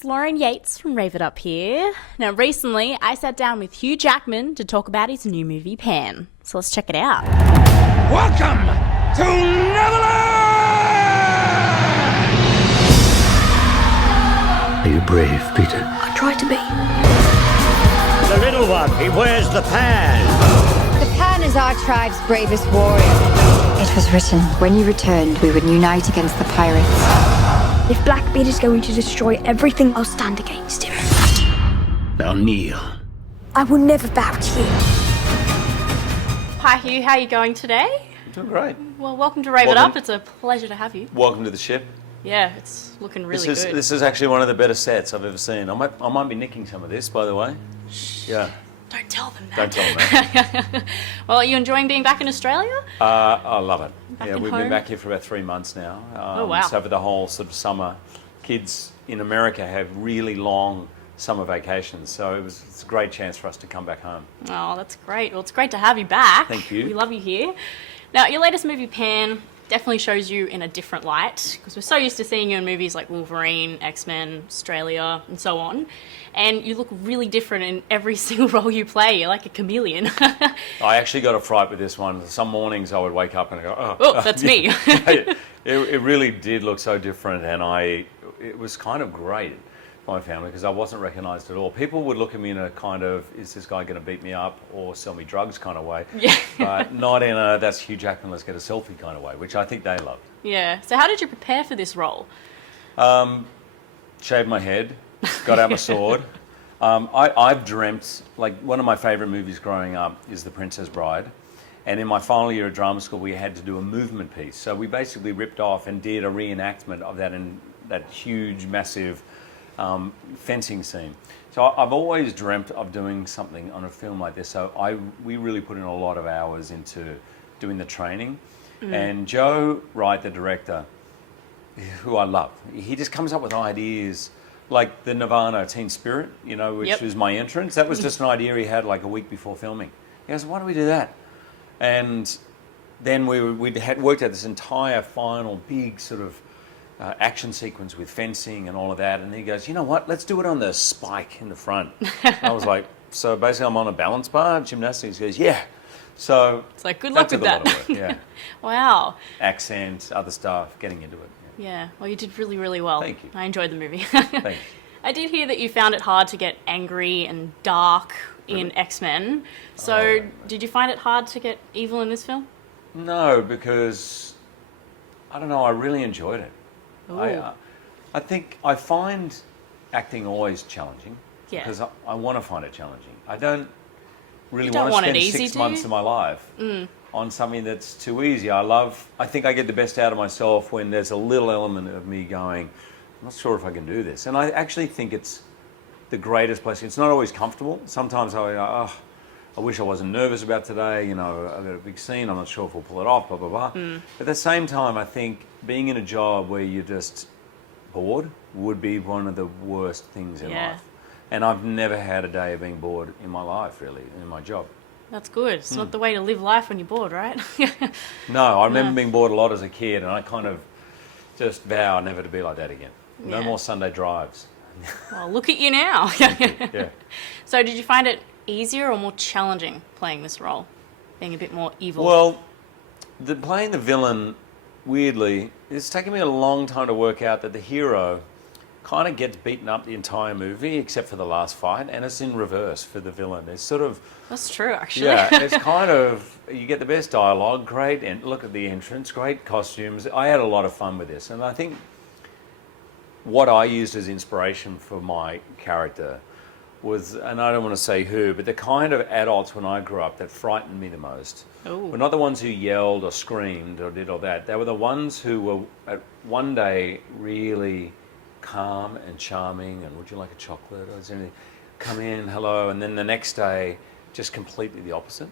it's Lauren Yeates from Rave It Up here. Now, recently, I sat down with Hugh Jackman to talk about his new movie, Pan. So let's check it out. Welcome to Neverland! Are you brave, Peter? I try to be. The little one, he wears the pan. The Pan is our tribe's bravest warrior. It was written, when you returned, we would unite against the pirates. If Blackbeard is going to destroy everything, I'll stand against him. Now kneel. I will never bow to you. Hi, Hugh. How are you going today? Doing great. Well, welcome to Rave It Up. It's a pleasure to have you. Welcome to the ship. Yeah, it's looking really good. This is actually one of the better sets I've ever seen. I might be nicking some of this, by the way. Yeah. Don't tell them that. Don't tell them that. Well, are you enjoying being back in Australia? I love it. home? We've been back here for about 3 months now. Oh, wow. So for the whole sort of summer, kids in America have really long summer vacations. So it's a great chance for us to come back home. Oh, that's great. Well, it's great to have you back. Thank you. We love you here. Now, your latest movie, Pan, definitely shows you in a different light, because we're so used to seeing you in movies like Wolverine, X-Men, Australia, and so on. And you look really different in every single role you play. You're like a chameleon. I actually got a fright with this one. Some mornings I would wake up and go, oh, that's me. It really did look so different, and it was kind of great for my family because I wasn't recognised at all. People would look at me in a kind of, is this guy going to beat me up or sell me drugs kind of way, Yeah. but not in a, that's Hugh Jackman, let's get a selfie kind of way, which I think they loved. Yeah. So how did you prepare for this role? Shaved my head, got out my sword. I've dreamt, like one of my favourite movies growing up is The Princess Bride. And in my final year of drama school, we had to do a movement piece. So we basically ripped off and did a reenactment of that in that huge, massive fencing scene. So I've always dreamt of doing something on a film like this. So we really put in a lot of hours into doing the training. And Joe Wright, the director, who I love, he just comes up with ideas like the Nirvana Teen Spirit, you know, which was my entrance. That was just an idea he had like a week before filming. He goes, why don't we do that? And then we had worked out this entire final big sort of action sequence with fencing and all of that. And he goes, you know what, let's do it on the spike in the front. I was like, so basically I'm on a balance bar, gymnastics. He goes, yeah. So it's like, good luck with that. A lot of work, yeah. Wow. Accents, other stuff, getting into it. Yeah. Well, you did really, really well. Thank you. I enjoyed the movie. Thanks. I did hear that you found it hard to get angry and dark in X-Men. So did you find it hard to get evil in this film? No, because, I don't know, I really enjoyed it. I think I find acting always challenging. Yeah. Because I want to find it challenging. I don't really You don't want to want it spend easy, 6 do months you? of my life on something that's too easy. I think I get the best out of myself when there's a little element of me going, I'm not sure if I can do this. And I actually think it's the greatest blessing. It's not always comfortable. Sometimes I wish I wasn't nervous about today. You know, I've got a big scene. I'm not sure if we'll pull it off, blah, blah, blah. But at the same time, I think being in a job where you're just bored would be one of the worst things in life. And I've never had a day of being bored in my life, really, in my job. That's good. It's not the way to live life when you're bored, right? No, I remember being bored a lot as a kid, and I kind of just vow never to be like that again. No Yeah. more Sunday drives. Well, look at you now. Yeah. So did you find it easier or more challenging playing this role? Being a bit more evil? Well, playing the villain, weirdly, it's taken me a long time to work out that the hero kind of gets beaten up the entire movie, except for the last fight, and it's in reverse for the villain. It's sort of... That's true, actually. Yeah, it's kind of... You get the best dialogue, great, and look at the entrance, great costumes. I had a lot of fun with this, and I think what I used as inspiration for my character was, and I don't want to say who, but the kind of adults when I grew up that frightened me the most were not the ones who yelled or screamed or did all that. They were the ones who were, at one day, really calm and charming, and would you like a chocolate, or is there anything, come in, hello, and then the next day, just completely the opposite.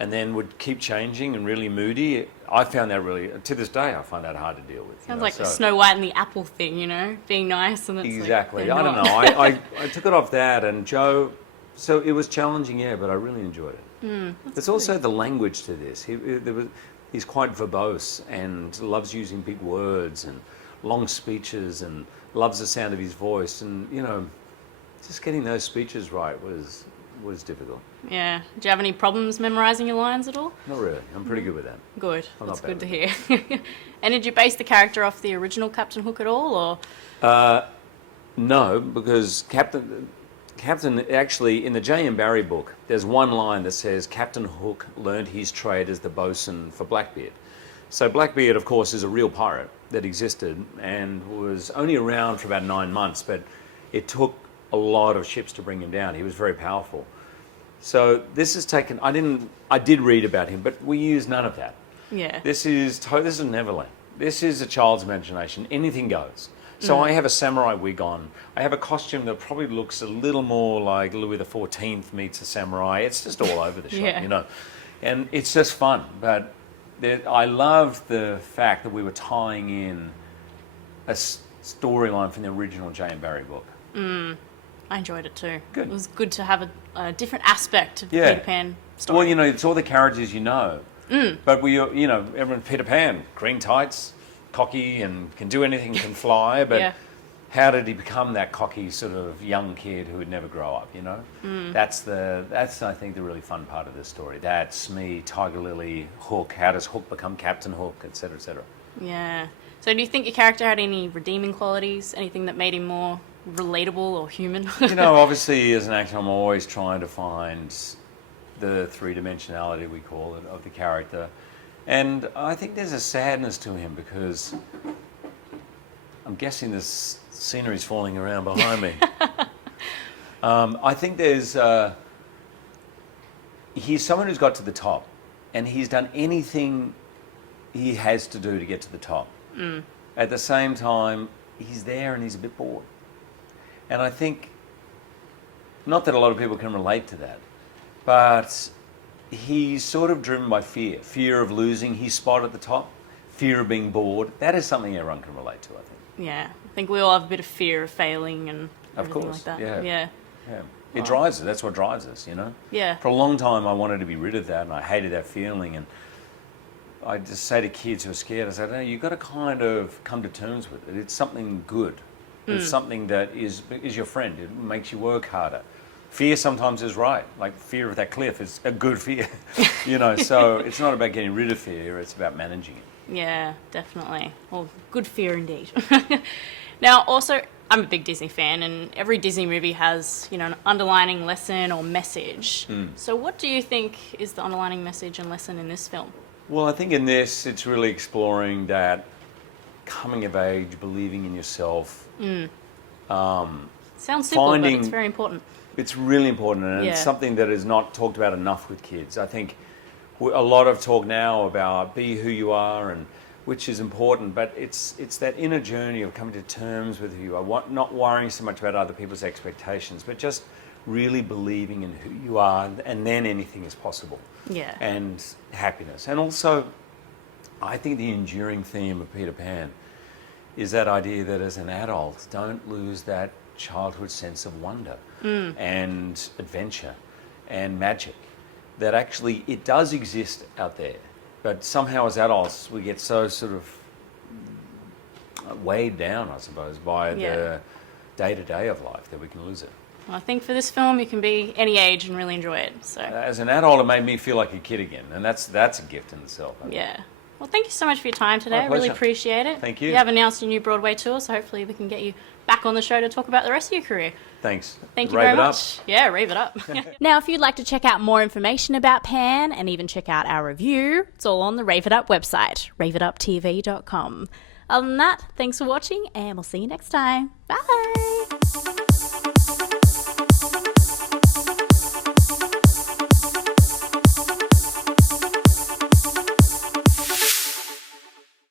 And then would keep changing and really moody. I found that really, to this day, I find that hard to deal with. Sounds like the Snow White and the Apple thing, you know, being nice and it's exactly. Like, I don't know. I took it off that, and Joe. So it was challenging, yeah, but I really enjoyed it. There's also the language to this. He's quite verbose and loves using big words and long speeches and loves the sound of his voice. And, you know, just getting those speeches right was difficult. Yeah. Do you have any problems memorising your lines at all? Not really. I'm pretty good with that. Good. I'm That's not bad good to with hear. And did you base the character off the original Captain Hook at all, or? No, because Captain actually, in the J.M. Barrie book, there's one line that says Captain Hook learned his trade as the bosun for Blackbeard. So Blackbeard, of course, is a real pirate that existed and was only around for about 9 months, but it took a lot of ships to bring him down. He was very powerful. So this is taken, I did read about him, but we use none of that. Yeah. This is Neverland. This is a child's imagination. Anything goes. So I have a samurai wig on. I have a costume that probably looks a little more like Louis XIV meets a samurai. It's just all over the shop, Yeah. you know. And it's just fun. But I love the fact that we were tying in a storyline from the original J.M. Barrie book. I enjoyed it too. Good. It was good to have a different aspect of the Yeah. Peter Pan story. Well, you know, it's all the characters you know. But you know, everyone, Peter Pan, green tights, cocky and can do anything, can fly, but Yeah. how did he become that cocky sort of young kid who would never grow up, you know? That's I think the really fun part of this story. That's me, Tiger Lily, Hook, how does Hook become Captain Hook, etc., etc. Yeah. So do you think your character had any redeeming qualities? Anything that made him more relatable or human? You know, obviously as an actor I'm always trying to find the three-dimensionality, we call it, of the character. And I think there's a sadness to him because I'm guessing this scenery's falling around behind me. I think he's someone who's got to the top and he's done anything he has to do to get to the top. At the same time, he's there and he's a bit bored. And I think, not that a lot of people can relate to that, but he's sort of driven by fear of losing his spot at the top, fear of being bored. That is something everyone can relate to, I think. Yeah. I think we all have a bit of fear of failing and Of everything course, like that. yeah. Yeah. Yeah. It drives us. That's what drives us, you know? Yeah. For a long time, I wanted to be rid of that, and I hated that feeling. And I just say to kids who are scared, I say, no, you've got to kind of come to terms with it. It's something good. It's something that is your friend. It makes you work harder. Fear sometimes is right. Like fear of that cliff is a good fear, you know. So it's not about getting rid of fear. It's about managing it. Yeah, definitely. Well, good fear indeed. Now, also, I'm a big Disney fan, and every Disney movie has, you know, an underlining lesson or message. So what do you think is the underlining message and lesson in this film? Well, I think in this, it's really exploring that coming of age, believing in yourself. Sounds simple, but Finding- it's very important. It's really important, and Yeah. it's something that is not talked about enough with kids. I think a lot of talk now about be who you are, and which is important, but it's that inner journey of coming to terms with who you are, not worrying so much about other people's expectations, but just really believing in who you are, and then anything is possible. Yeah. And happiness. And also, I think the enduring theme of Peter Pan is that idea that as an adult, don't lose that childhood sense of wonder and adventure and magic. That actually it does exist out there, but somehow as adults we get so sort of weighed down, I suppose, by the day-to-day of life that we can lose it. Well, I think for this film, you can be any age and really enjoy it. So As an adult, it made me feel like a kid again, and that's a gift in itself. I think. yeah. Well, thank you so much for your time today. My I really pleasure. appreciate it. Thank you. You have announced your new Broadway tour, so hopefully we can get you back on the show to talk about the rest of your career. Thanks. Thank you Rave very it up. much. Yeah, rave it up. Now, if you'd like to check out more information about Pan and even check out our review, it's all on the Rave It Up website, raveituptv.com. Other than that, thanks for watching, and we'll see you next time. Bye.